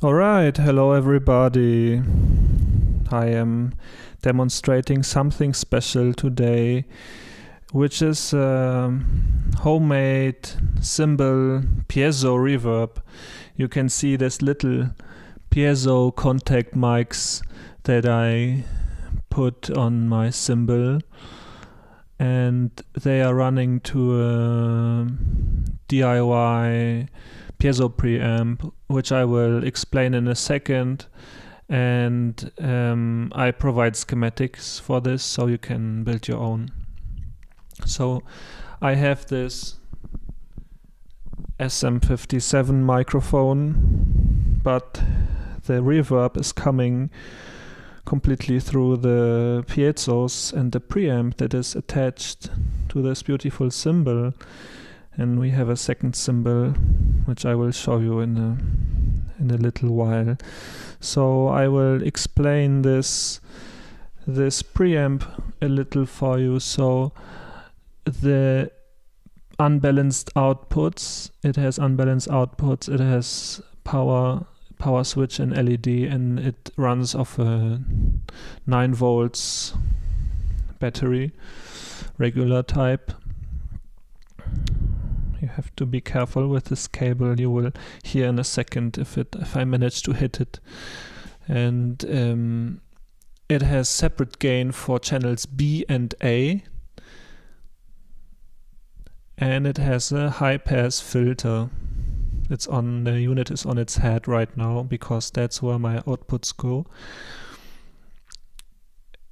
Alright, hello everybody. I am demonstrating something special today, which is a homemade cymbal piezo reverb. You can see this little piezo contact mics that I put on my cymbal, and they are running to a DIY piezo preamp, which I will explain in a second. And I provide schematics for this so you can build your own. So I have this SM57 microphone, but the reverb is coming completely through the piezos and the preamp that is attached to this beautiful cymbal. And we have a second cymbal, which I will show you in a little while. So I will explain this preamp a little for you. So the unbalanced outputs, it has power switch and LED, and it runs off a 9 volts battery, regular type. You have to be careful with this cable. You will hear in a second if I manage to hit it. And it has separate gain for channels B and A, and it has a high pass filter. The unit is on its head right now because that's where my outputs go.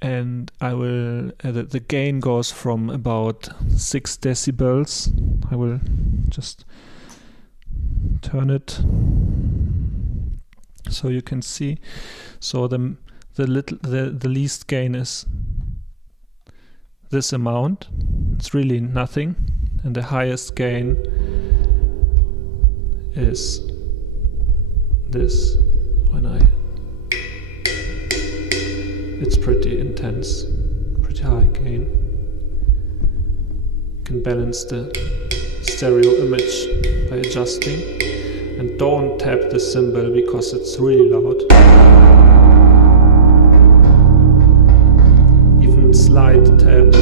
And I will the gain goes from about 6 decibels. I will just turn it so you can see. So the least gain is this amount. It's really nothing, and the highest gain is this. It's pretty intense, pretty high gain. You can balance the stereo image by adjusting, and don't tap the cymbal because it's really loud. Even slight taps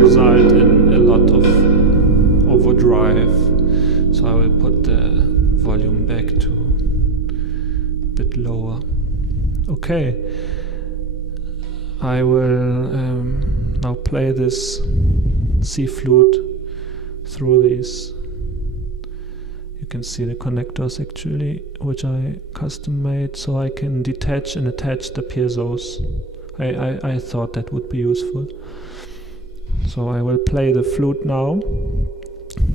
result in a lot of overdrive, so I will put the volume back to a bit lower. Okay, I will now play this C flute through these. You can see the connectors actually, which I custom made, so I can detach and attach the piezos. I thought that would be useful. So I will play the flute now,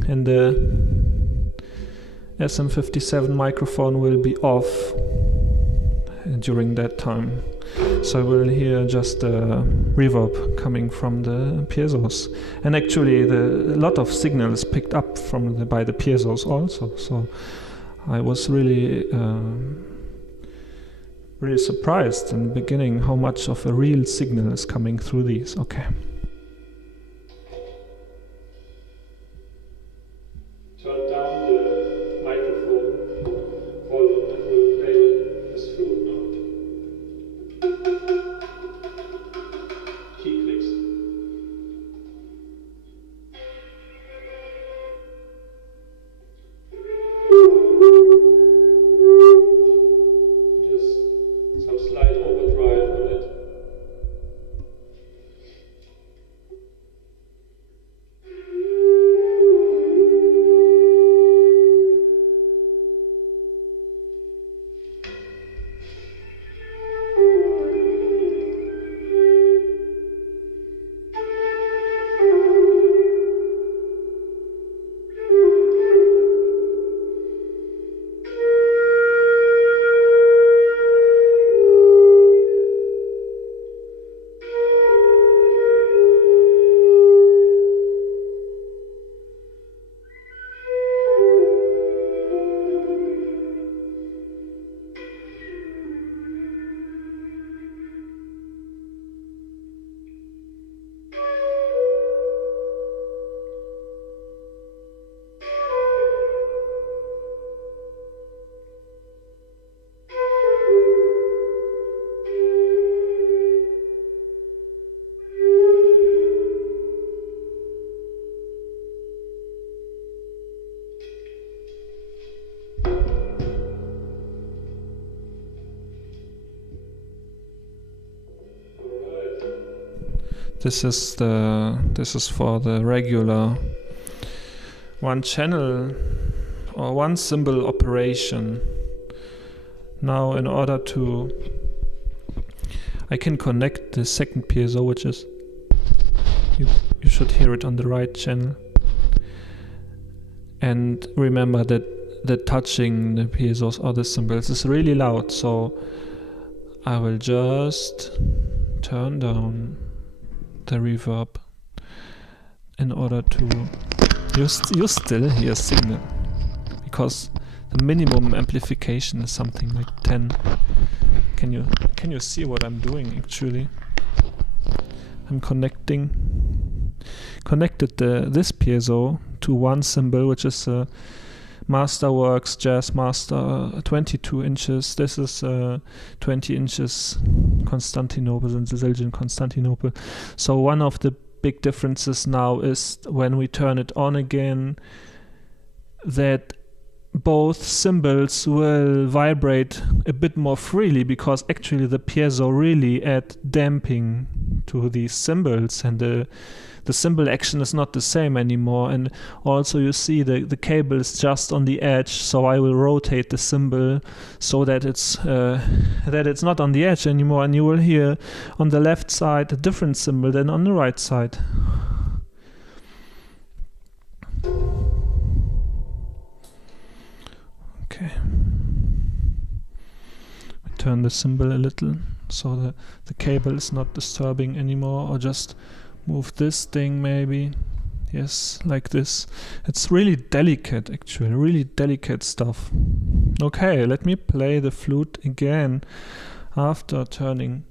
and the SM57 microphone will be off during that time, so I will hear just the reverb coming from the piezos, and actually a lot of signal is picked up by the piezos also. So I was really surprised in the beginning how much of a real signal is coming through these. Okay. Turn down the microphone volume and we'll play this flute now. Key clicks. Just some slight overdrive on it. This is for the regular one channel or one cymbal operation. Now in order to I can connect the second piezo, which is you should hear it on the right channel. And remember that the touching the piezos or the cymbals is really loud, so I will just turn down the reverb in order to you still hear signal, because the minimum amplification is something like 10. Can you see what I'm doing actually? I'm connected this piezo to one cymbal, which is a Masterworks Jazz Master 22 inches. This is 20 inches Constantinople and Sicilian Constantinople. So one of the big differences now is when we turn it on again, that both cymbals will vibrate a bit more freely, because actually the piezo really add damping to these cymbals, and the cymbal action is not the same anymore. And also you see the cable is just on the edge, so I will rotate the cymbal so that it's not on the edge anymore, and you will hear on the left side a different cymbal than on the right side. Okay. We turn the cymbal a little so the cable is not disturbing anymore, or just move this thing maybe. Yes, like this. It's really delicate actually, really delicate stuff. Okay, let me play the flute again after turning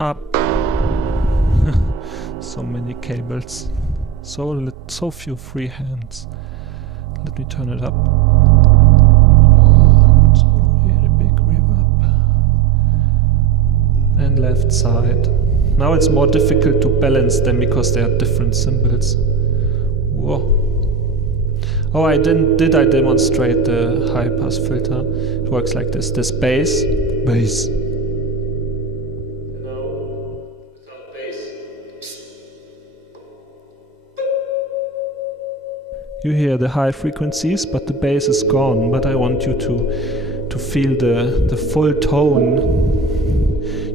up. So many cables, so few free hands. Let me turn it up. It's a really big reverb. And left side. Now it's more difficult to balance them because they are different cymbals. Whoa. Oh, I demonstrate the high pass filter? It works like this. This bass. You hear the high frequencies, but the bass is gone. But I want you to feel the full tone.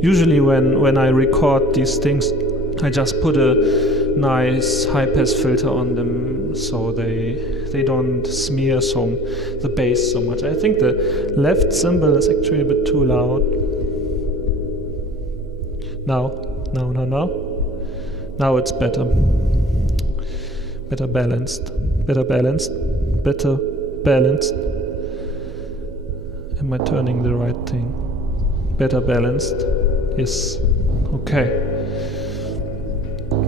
Usually when I record these things, I just put a nice high pass filter on them so they don't smear the bass so much. I think the left cymbal is actually a bit too loud. Now it's better. Better balanced. Am I turning the right thing? Better balanced. Yes. Okay.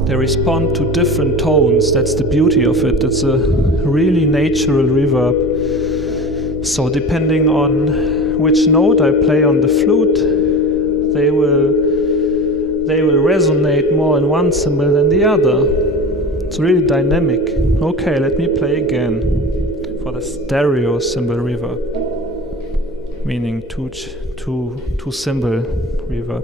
They respond to different tones. That's the beauty of it. It's a really natural reverb. So depending on which note I play on the flute, they will resonate more in one cymbal than the other. It's really dynamic. Okay, let me play again for the stereo cymbal reverb, meaning two cymbal reverb.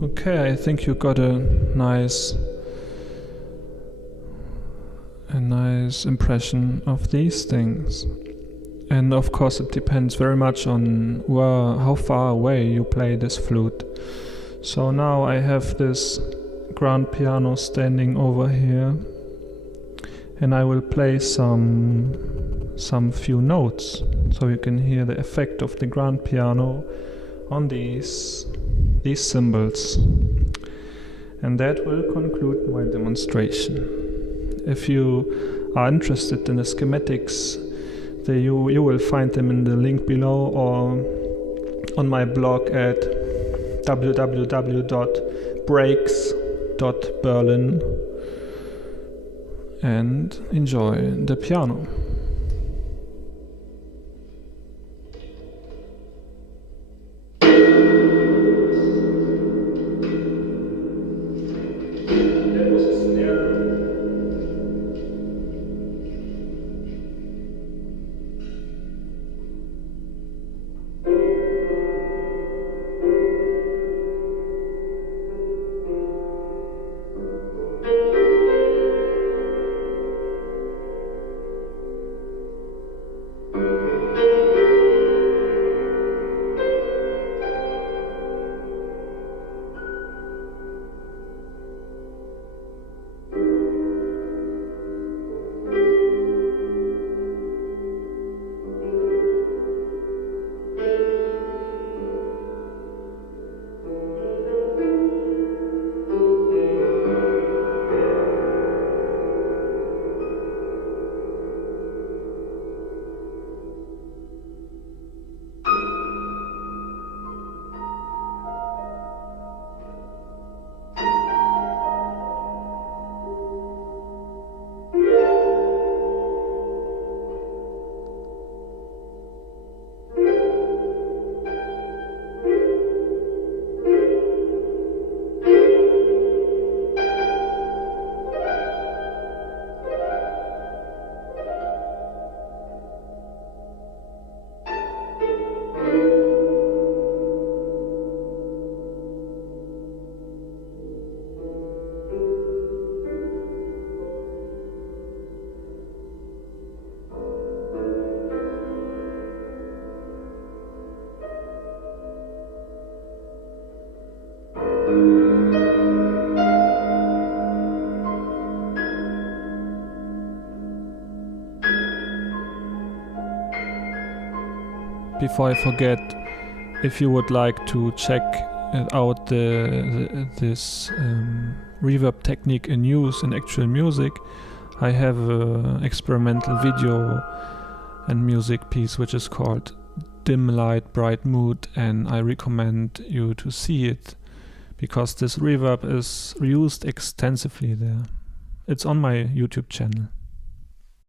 Okay, I think you got a nice impression of these things. And of course it depends very much on how far away you play this flute. So now I have this grand piano standing over here, and I will play some few notes so you can hear the effect of the grand piano on these cymbals. And that will conclude my demonstration. If you are interested in the schematics, you will find them in the link below or on my blog at www.breaks.berlin, and enjoy the piano. Before I forget, if you would like to check out this reverb technique in use in actual music, I have an experimental video and music piece which is called Dim Light, Bright Mood, and I recommend you to see it because this reverb is used extensively there. It's on my YouTube channel.